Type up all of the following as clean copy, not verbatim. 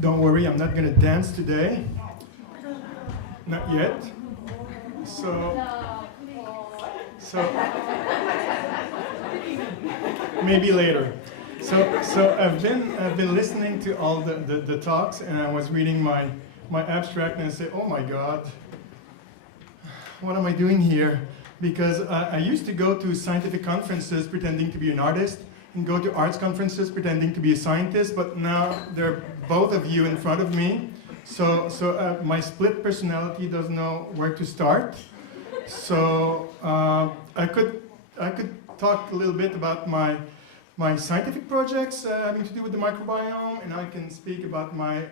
Don't worry, I'm not going to dance today. Not yet. So maybe later. So I've been listening to all the talks, and I was reading my abstract, and I said, oh my God, what am I doing here? Because I used to go to scientific conferences pretending to be an artist, and go to arts conferences pretending to be a scientist, but now there are both of you in front of me. So my split personality doesn't know where to start. So I could talk a little bit about my scientific projects having to do with the microbiome, and I can speak about my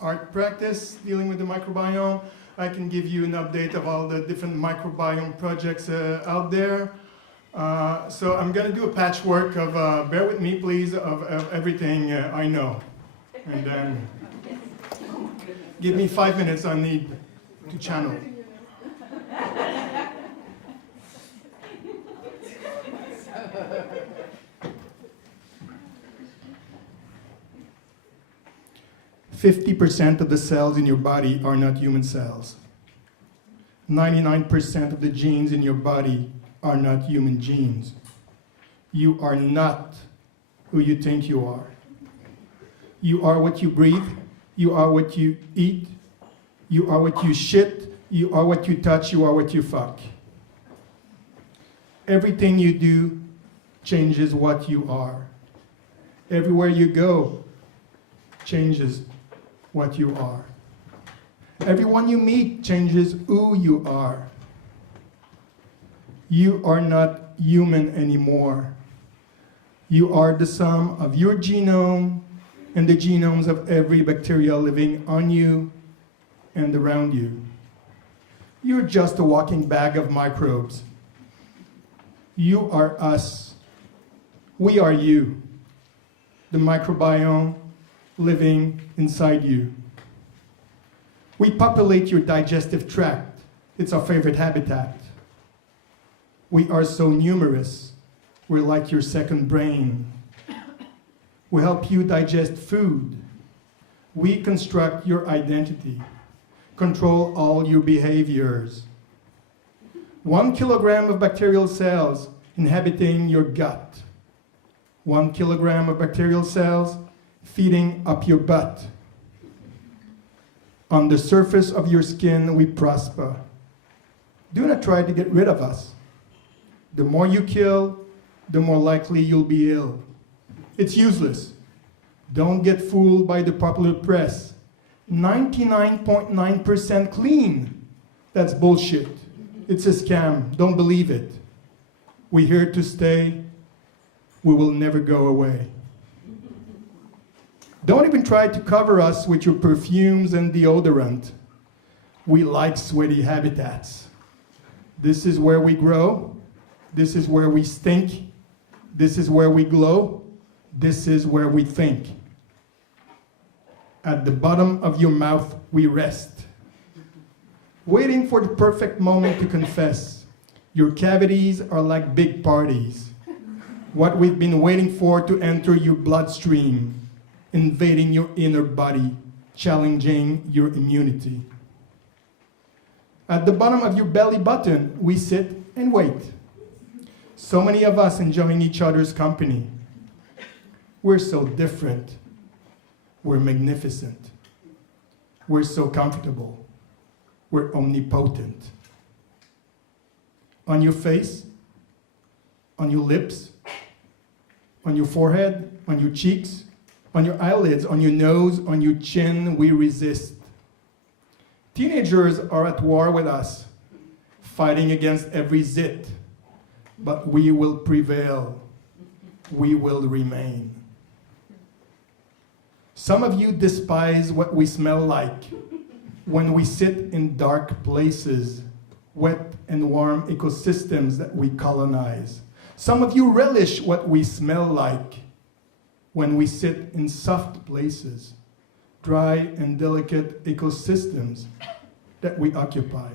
art practice dealing with the microbiome. I can give you an update of all the different microbiome projects out there. So I'm going to do a patchwork of, bear with me please, of everything I know. And then give me 5 minutes, I need to channel. "50% of the cells in your body are not human cells. 99% of the genes in your body are not human genes. You are not who you think you are. You are what you breathe. You are what you eat. You are what you shit. You are what you touch. You are what you fuck. Everything you do changes what you are. Everywhere you go changes what you are. Everyone you meet changes who you are. You are not human anymore. You are the sum of your genome and the genomes of every bacteria living on you and around you. You're just a walking bag of microbes. You are us. We are you, the microbiome living inside you. We populate your digestive tract. It's our favorite habitat. We are so numerous. We're like your second brain. We help you digest food. We construct your identity, control all your behaviors. 1 kilogram of bacterial cells inhabiting your gut. 1 kilogram of bacterial cells feeding up your butt. On the surface of your skin, we prosper. Do not try to get rid of us. The more you kill, the more likely you'll be ill. It's useless. Don't get fooled by the popular press. 99.9% clean. That's bullshit. It's a scam. Don't believe it. We're here to stay. We will never go away. Don't even try to cover us with your perfumes and deodorant. We like sweaty habitats. This is where we grow. This is where we stink. This is where we glow. This is where we think. At the bottom of your mouth, we rest. Waiting for the perfect moment to confess. Your cavities are like big parties. What we've been waiting for to enter your bloodstream, invading your inner body, challenging your immunity. At the bottom of your belly button, we sit and wait. So many of us enjoying each other's company. We're so different. We're magnificent. We're so comfortable. We're omnipotent. On your face, on your lips, on your forehead, on your cheeks, on your eyelids, on your nose, on your chin, we resist. Teenagers are at war with us, fighting against every zit, but we will prevail. We will remain. Some of you despise what we smell like when we sit in dark places, wet and warm ecosystems that we colonize. Some of you relish what we smell like when we sit in soft places, dry and delicate ecosystems that we occupy.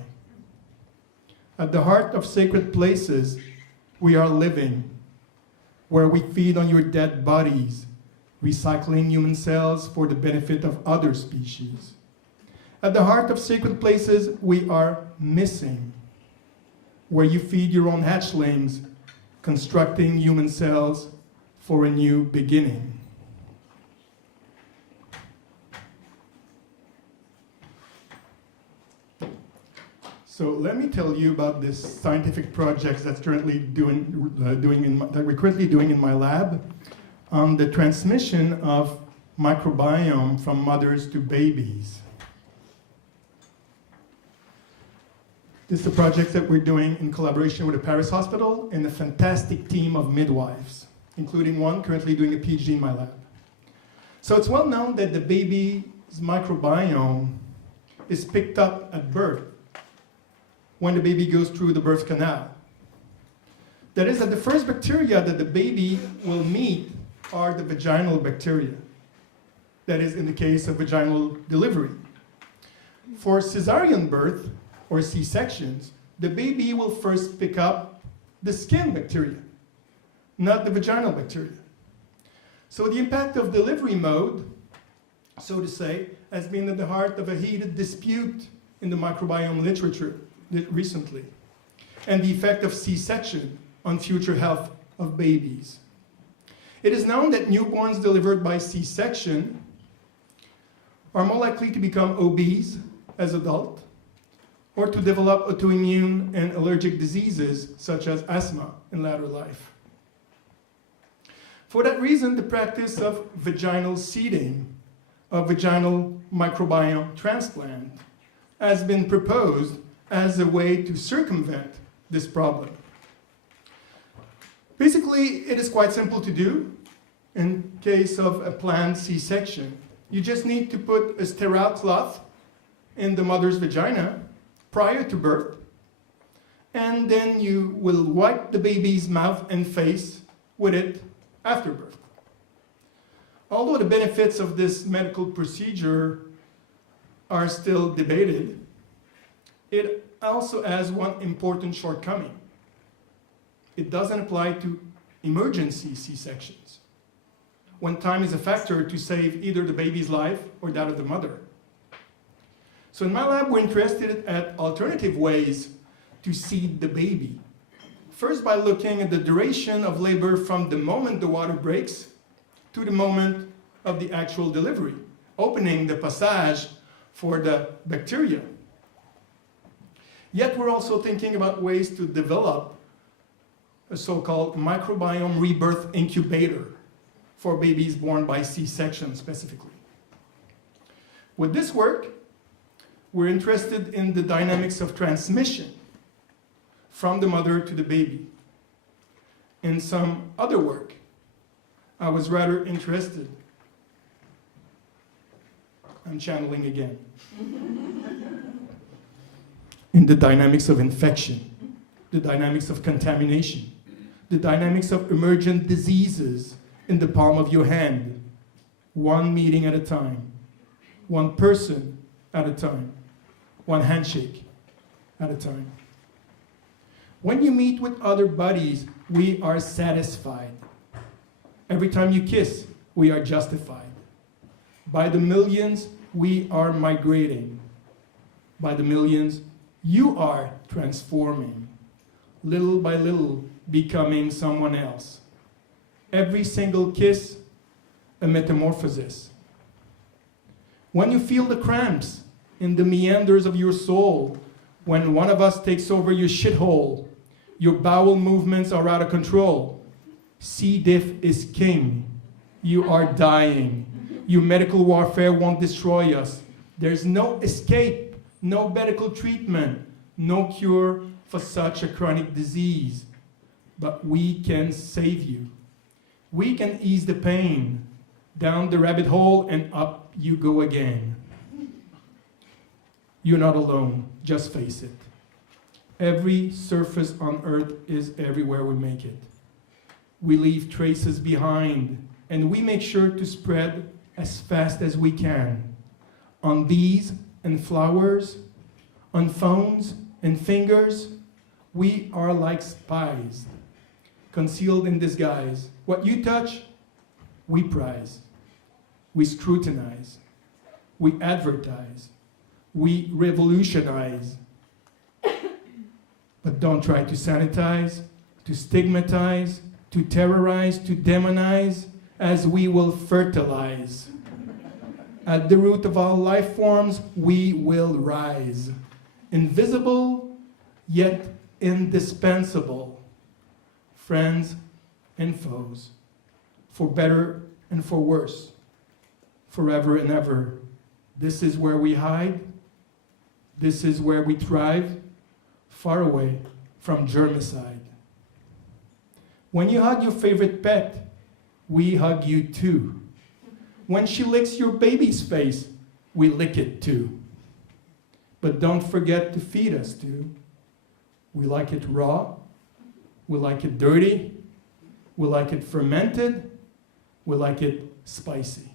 At the heart of sacred places, we are living, where we feed on your dead bodies, recycling human cells for the benefit of other species. At the heart of sacred places, we are missing, where you feed your own hatchlings, constructing human cells for a new beginning. So let me tell you about this scientific project that's currently that we're currently doing in my lab on the transmission of microbiome from mothers to babies. This is a project that we're doing in collaboration with the Paris Hospital and a fantastic team of midwives, including one currently doing a PhD in my lab. So it's well known that the baby's microbiome is picked up at birth when the baby goes through the birth canal. That is, that the first bacteria that the baby will meet are the vaginal bacteria. That is, in the case of vaginal delivery. For cesarean birth, or C-sections, the baby will first pick up the skin bacteria, not the vaginal bacteria. So the impact of delivery mode, so to say, has been at the heart of a heated dispute in the microbiome literature recently, and the effect of C-section on future health of babies. It is known that newborns delivered by C-section are more likely to become obese as adults, or to develop autoimmune and allergic diseases such as asthma in later life. For that reason, the practice of vaginal seeding, of vaginal microbiome transplant, has been proposed as a way to circumvent this problem. Basically, it is quite simple to do in case of a planned C-section. You just need to put a sterile cloth in the mother's vagina prior to birth, and then you will wipe the baby's mouth and face with it after birth. Although the benefits of this medical procedure are still debated, it also has one important shortcoming. It doesn't apply to emergency C-sections, when time is a factor to save either the baby's life or that of the mother. So in my lab, we're interested at alternative ways to seed the baby. First, by looking at the duration of labor from the moment the water breaks to the moment of the actual delivery, opening the passage for the bacteria. Yet we're also thinking about ways to develop a so-called microbiome rebirth incubator for babies born by C-section specifically. With this work, we're interested in the dynamics of transmission from the mother to the baby. In some other work, I was rather interested, I'm channeling again, in the dynamics of infection, the dynamics of contamination, the dynamics of emergent diseases in the palm of your hand, one meeting at a time, one person at a time, one handshake at a time. When you meet with other buddies, we are satisfied. Every time you kiss, we are justified. By the millions, we are migrating. By the millions, you are transforming, little by little becoming someone else. Every single kiss, a metamorphosis. When you feel the cramps in the meanders of your soul, when one of us takes over your shithole, your bowel movements are out of control. C. diff is king. You are dying. Your medical warfare won't destroy us. There's no escape, no medical treatment, no cure for such a chronic disease. But we can save you. We can ease the pain. Down the rabbit hole and up you go again. You're not alone, just face it. Every surface on earth is everywhere we make it. We leave traces behind, and we make sure to spread as fast as we can. On bees and flowers, on phones and fingers, we are like spies, concealed in disguise. What you touch, we prize. we scrutinize, we advertise, we revolutionize. But don't try to sanitize, to stigmatize, to terrorize, to demonize, as we will fertilize. At the root of all life forms, we will rise. Invisible, yet indispensable. Friends and foes, for better and for worse, forever and ever. This is where we hide. This is where we thrive, far away from germicide. When you hug your favorite pet, we hug you too. When she licks your baby's face, we lick it too. But don't forget to feed us too. We like it raw, we like it dirty, we like it fermented, we like it spicy.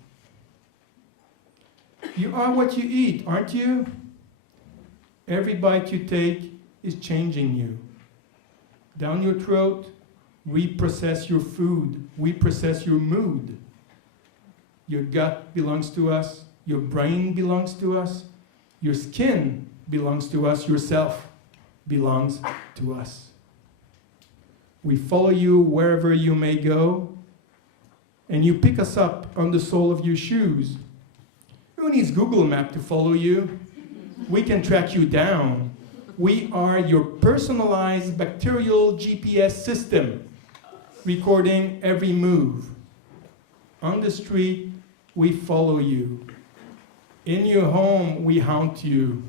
You are what you eat, aren't you? Every bite you take is changing you. Down your throat, we process your food, we process your mood. Your gut belongs to us, your brain belongs to us, your skin belongs to us, yourself belongs to us. We follow you wherever you may go, and you pick us up on the sole of your shoes. Who needs Google Map to follow you? We can track you down. We are your personalized bacterial GPS system, recording every move. On the street, we follow you. In your home, we haunt you.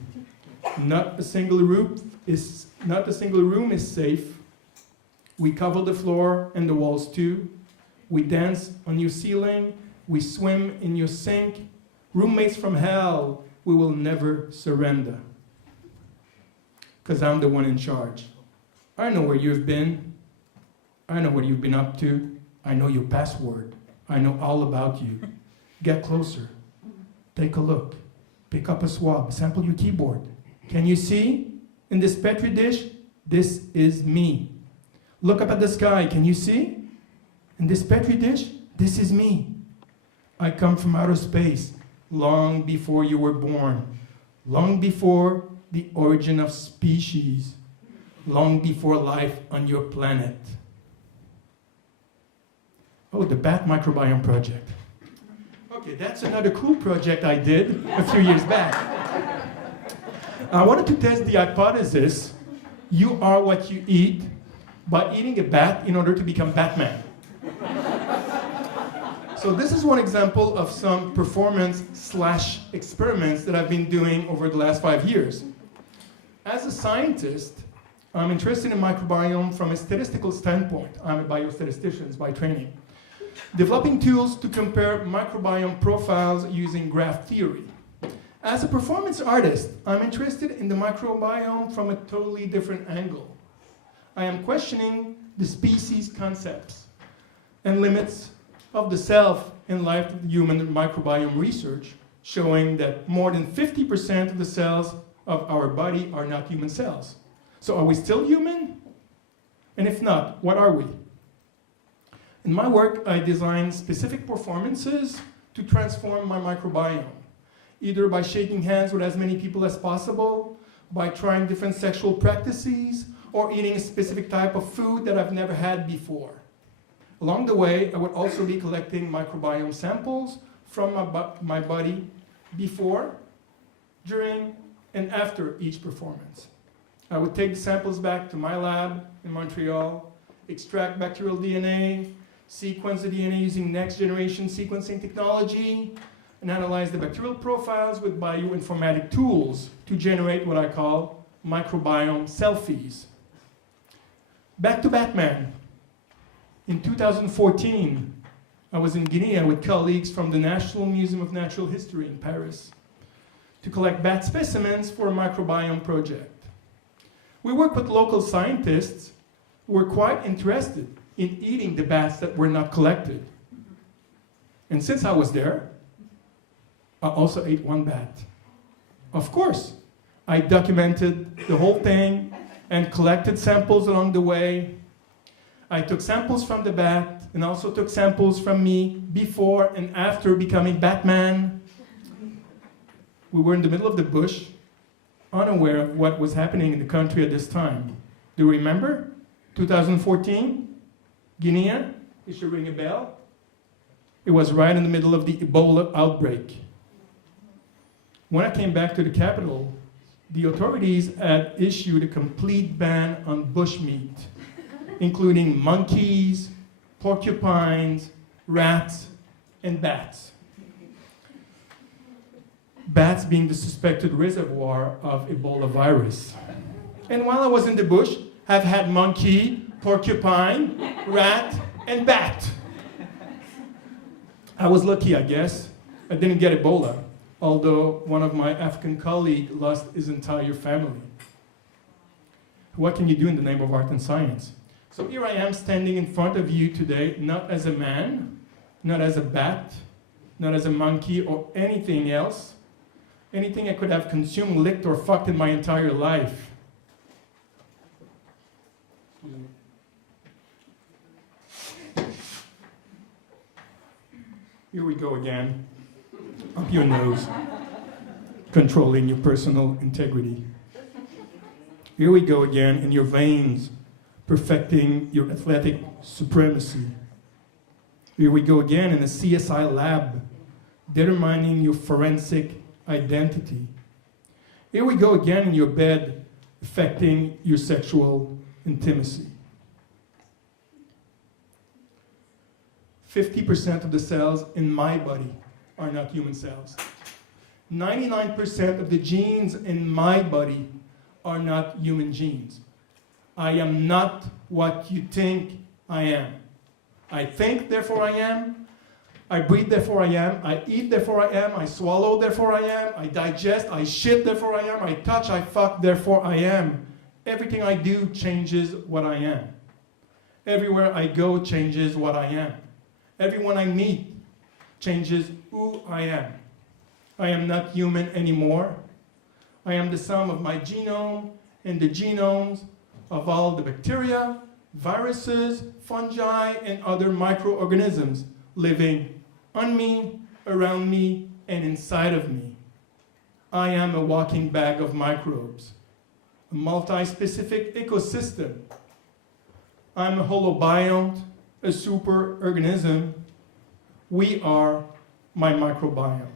Not a single room is safe. We cover the floor and the walls too. We dance on your ceiling. We swim in your sink. Roommates from hell, we will never surrender. Because I'm the one in charge. I know where you've been. I know what you've been up to. I know your password. I know all about you. Get closer. Take a look. Pick up a swab. Sample your keyboard. Can you see? In this Petri dish, this is me. Look up at the sky. Can you see? In this Petri dish, this is me. I come from outer space, long before you were born, long before the origin of species, long before life on your planet. Oh, the Bat Microbiome Project. Okay, that's another cool project I did a few years back. I wanted to test the hypothesis, you are what you eat, by eating a bat in order to become Batman. So this is one example of some performance/experiments that I've been doing over the last 5 years. As a scientist, I'm interested in microbiome from a statistical standpoint. I'm a biostatistician by training. Developing tools to compare microbiome profiles using graph theory. As a performance artist, I'm interested in the microbiome from a totally different angle. I am questioning the species concepts and limits of the self in life of human microbiome research, showing that more than 50% of the cells of our body are not human cells. So are we still human? And if not, what are we? In my work, I design specific performances to transform my microbiome, either by shaking hands with as many people as possible, by trying different sexual practices, or eating a specific type of food that I've never had before. Along the way, I would also be collecting microbiome samples from my body before, during, and after each performance. I would take the samples back to my lab in Montreal, extract bacterial DNA, sequence the DNA using next generation sequencing technology, and analyze the bacterial profiles with bioinformatic tools to generate what I call microbiome selfies. Back to Batman. In 2014, I was in Guinea with colleagues from the National Museum of Natural History in Paris to collect bat specimens for a microbiome project. We worked with local scientists who were quite interested in eating the bats that were not collected. And since I was there, I also ate one bat. Of course, I documented the whole thing and collected samples along the way. I took samples from the bat and also took samples from me before and after becoming Batman. We were in the middle of the bush, unaware of what was happening in the country at this time. Do you remember? 2014? Guinea? It should ring a bell. It was right in the middle of the Ebola outbreak. When I came back to the capital, the authorities had issued a complete ban on bushmeat, including monkeys, porcupines, rats, and bats. Bats being the suspected reservoir of Ebola virus. And while I was in the bush, I've had monkey, porcupine, rat, and bat. I was lucky, I guess. I didn't get Ebola, although one of my African colleagues lost his entire family. What can you do in the name of art and science? So here I am standing in front of you today, not as a man, not as a bat, not as a monkey or anything else, anything I could have consumed, licked, or fucked in my entire life. Here we go again. Up your nose. Controlling your personal integrity. Here we go again in your veins, perfecting your athletic supremacy. Here we go again in a CSI lab, determining your forensic identity. Here we go again in your bed, affecting your sexual intimacy. 50% of the cells in my body are not human cells. 99% of the genes in my body are not human genes. I am not what you think I am. I think, therefore I am. I breathe, therefore I am. I eat, therefore I am. I swallow, therefore I am. I digest, I shit, therefore I am. I touch, I fuck, therefore I am. Everything I do changes what I am. Everywhere I go changes what I am. Everyone I meet changes who I am. I am not human anymore. I am the sum of my genome and the genomes of all the bacteria, viruses, fungi, and other microorganisms living on me, around me, and inside of me. I am a walking bag of microbes, a multi-specific ecosystem. I'm a holobiome, a superorganism. We are my microbiome.